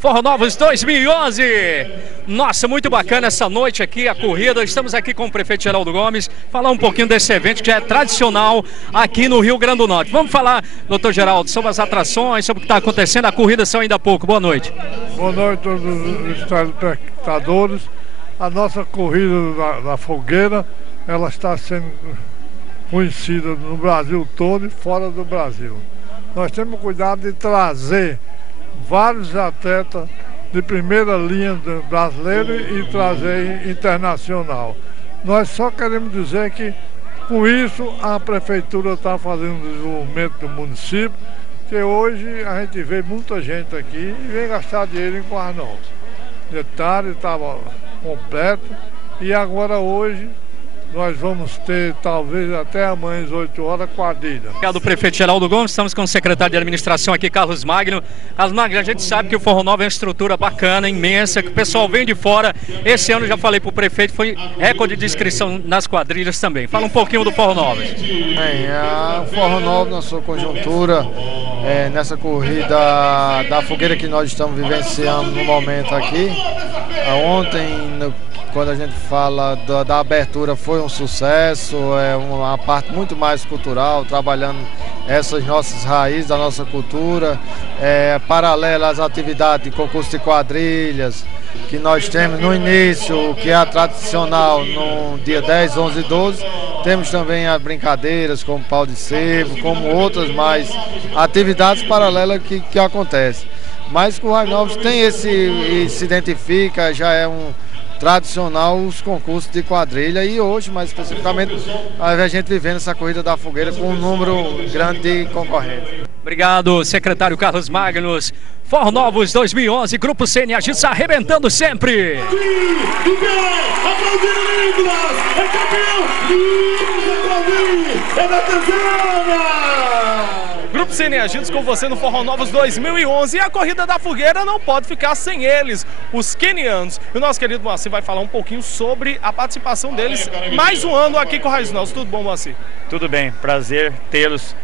Forró Novos 2011. Nossa, muito bacana essa noite aqui, a corrida. Estamos aqui com o prefeito Geraldo Gomes, falar um pouquinho desse evento que já é tradicional aqui no Rio Grande do Norte. Vamos falar, doutor Geraldo, sobre as atrações, sobre o que está acontecendo. A corrida são ainda há pouco. Boa noite. Boa noite a todos os telespectadores. A nossa corrida da fogueira, ela está sendo conhecida no Brasil todo e fora do Brasil. Nós temos cuidado de trazer vários atletas de primeira linha brasileiro e trazer internacional. Nós só queremos dizer que, com isso, a prefeitura está fazendo um desenvolvimento do município, que hoje a gente vê muita gente aqui e vem gastar dinheiro em Carnaval. Detalhe, estava completo e agora hoje nós vamos ter, talvez até amanhã às 8 horas, quadrilha. Obrigado, prefeito Geraldo Gomes. Estamos com o secretário de administração aqui, Carlos Magno. Carlos Magno, a gente sabe que o Forró Novo é uma estrutura bacana, imensa, que o pessoal vem de fora. Esse ano, já falei para o prefeito, foi recorde de inscrição nas quadrilhas também. Fala um pouquinho do Forró Novo. Bem, o Forró Novo, na sua conjuntura, nessa corrida da fogueira que nós estamos vivenciando no momento aqui. Ontem, quando a gente fala da abertura, foi um sucesso, é uma parte muito mais cultural, trabalhando essas nossas raízes da nossa cultura, paralela às atividades de concurso de quadrilhas que nós temos no início, que é a tradicional no dia 10, 11 e 12. Temos também as brincadeiras como pau de sebo, como outras mais atividades paralelas que acontecem. Mas com o Forró Novos tem e se identifica, já é um tradicional os concursos de quadrilha e hoje, mais especificamente, a gente vivendo essa corrida da fogueira com um número grande de concorrentes. Obrigado, secretário Carlos Magnus. Forró Novos 2011, Grupo CN Agitz arrebentando sempre. Grupo CN Agitz com você no Forró Novos 2011 e a corrida da fogueira não pode ficar sem eles, os quenianos. E o nosso querido Moacir vai falar um pouquinho sobre a participação deles mais um ano aqui com o Raiz Novos. Tudo bom, Moacir? Tudo bem, prazer tê-los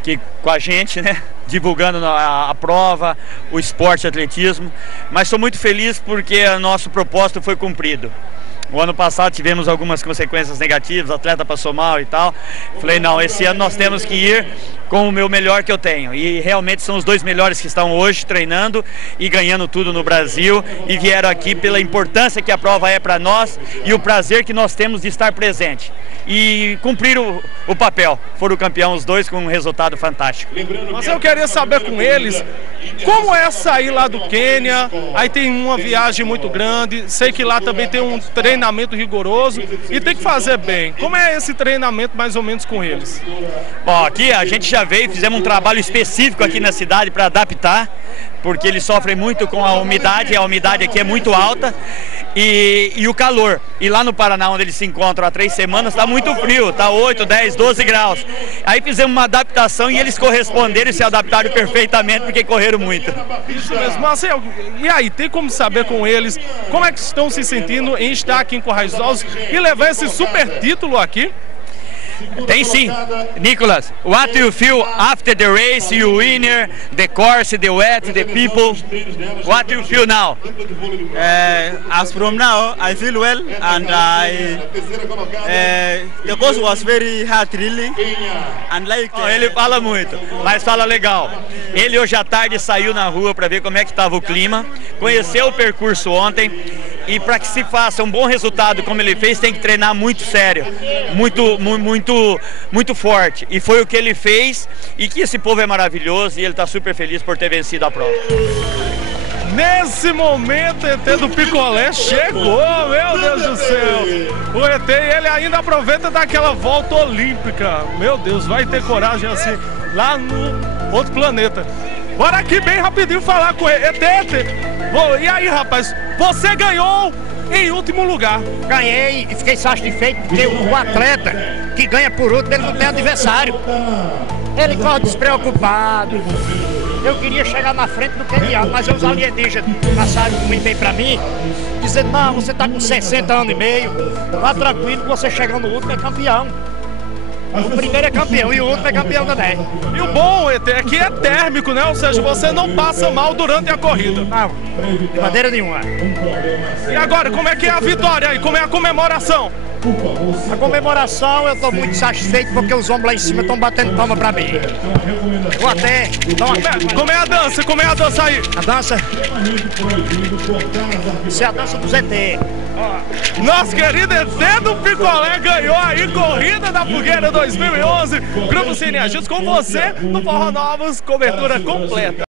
aqui com a gente, né? Divulgando a prova, o esporte, atletismo. Mas estou muito feliz porque o nosso propósito foi cumprido. O ano passado tivemos algumas consequências negativas, o atleta passou mal e tal. Falei, não, esse ano nós temos que ir com o meu melhor que eu tenho. E realmente são os dois melhores que estão hoje treinando e ganhando tudo no Brasil. E vieram aqui pela importância que a prova é para nós e o prazer que nós temos de estar presente. E cumprir o papel. Foram campeão os dois com um resultado fantástico. Mas eu queria saber com eles, como é sair lá do Quênia, aí tem uma viagem muito grande, sei que lá também tem um treinamento rigoroso e tem que fazer bem. Como é esse treinamento mais ou menos com eles? Bom, aqui a gente já veio, fizemos um trabalho específico aqui na cidade para adaptar, porque eles sofrem muito com a umidade aqui é muito alta e o calor. E lá no Paraná, onde eles se encontram há 3 semanas, está muito frio, está 8, 10, 12 graus. Aí fizemos uma adaptação e eles corresponderam e se adaptaram perfeitamente, porque correram muito. Isso mesmo. Mas, e aí, tem como saber com eles como é que estão se sentindo em estar aqui em Corrais Novos e levar esse super título aqui? Tem sim, Nicholas. What do you feel after the race, you winner, the course, the wet, the people? What do you feel now? As from now, I feel well, and the course was very hard, really. And like ele fala muito, mas fala legal. Ele hoje à tarde saiu na rua para ver como é que estava o clima, conheceu o percurso ontem. E para que se faça um bom resultado como ele fez, tem que treinar muito sério, muito forte. E foi o que ele fez, e que esse povo é maravilhoso e ele está super feliz por ter vencido a prova. Nesse momento, ET do Picolé chegou, meu Deus do céu. O ET, ele ainda aproveita daquela volta olímpica. Meu Deus, vai ter coragem assim, lá no outro planeta. Bora aqui bem rapidinho falar com ele. ET. E aí, rapaz, você ganhou em último lugar. Ganhei e fiquei satisfeito porque o atleta que ganha por último, ele não tem adversário. Ele corre despreocupado. Eu queria chegar na frente do queniano, mas os alienígenas passaram muito bem pra mim, dizendo, não, você tá com 60 anos e meio, tá tranquilo que você chegando no último é campeão. O primeiro é campeão e o último é campeão também. E o bom, ET, é que é térmico, né? Ou seja, você não passa mal durante a corrida. Não, de maneira nenhuma. E agora, como é que é a vitória aí? Como é a comemoração? A comemoração eu estou muito satisfeito porque os homens lá em cima estão batendo palma pra mim. Vou até. Como é a dança? Como é a dança aí? A dança. Isso é a dança do ZT. Nosso querido ET do Picolé ganhou aí Corrida da Fogueira 2011. Grupo Cine Ajuda com você no Forró Novos, cobertura completa.